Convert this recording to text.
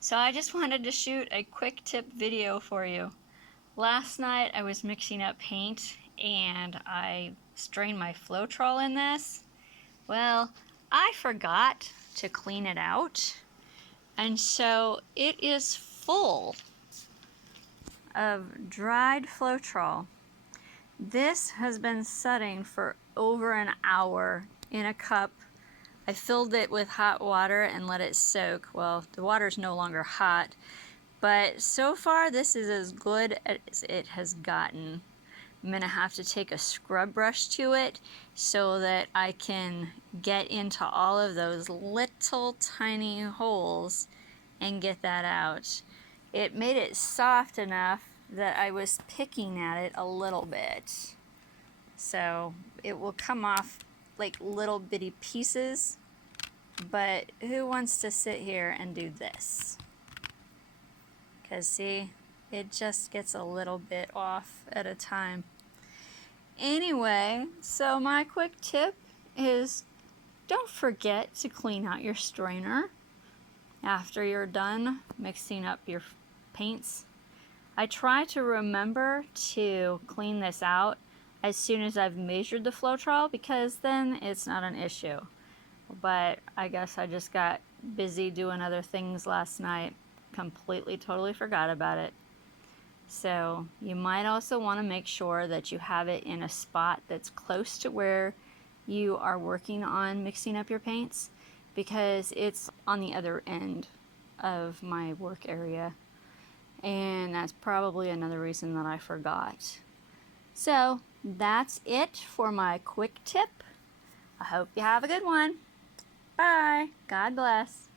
So I just wanted to shoot a quick tip video for you. Last night I was mixing up paint and I strained my Floetrol in this. Well, I forgot to clean it out, and so it is full of dried Floetrol. This has been setting for over an hour in a cup. I filled it with hot water and let it soak. Well, the water's no longer hot, but so far this is as good as it has gotten. I'm gonna have to take a scrub brush to it so that I can get into all of those little tiny holes and get that out. It made it soft enough that I was picking at it a little bit. So it will come off like little bitty pieces, but who wants to sit here and do this? Because see, it just gets a little bit off at a time. Anyway, so my quick tip is don't forget to clean out your strainer after you're done mixing up your paints. I try to remember to clean this out as soon as I've measured the Floetrol, because then it's not an issue. But I guess I just got busy doing other things last night. Completely, totally forgot about it. So you might also want to make sure that you have it in a spot that's close to where you are working on mixing up your paints, because it's on the other end of my work area. And that's probably another reason that I forgot. So that's it for my quick tip. I hope you have a good one. Bye. God bless.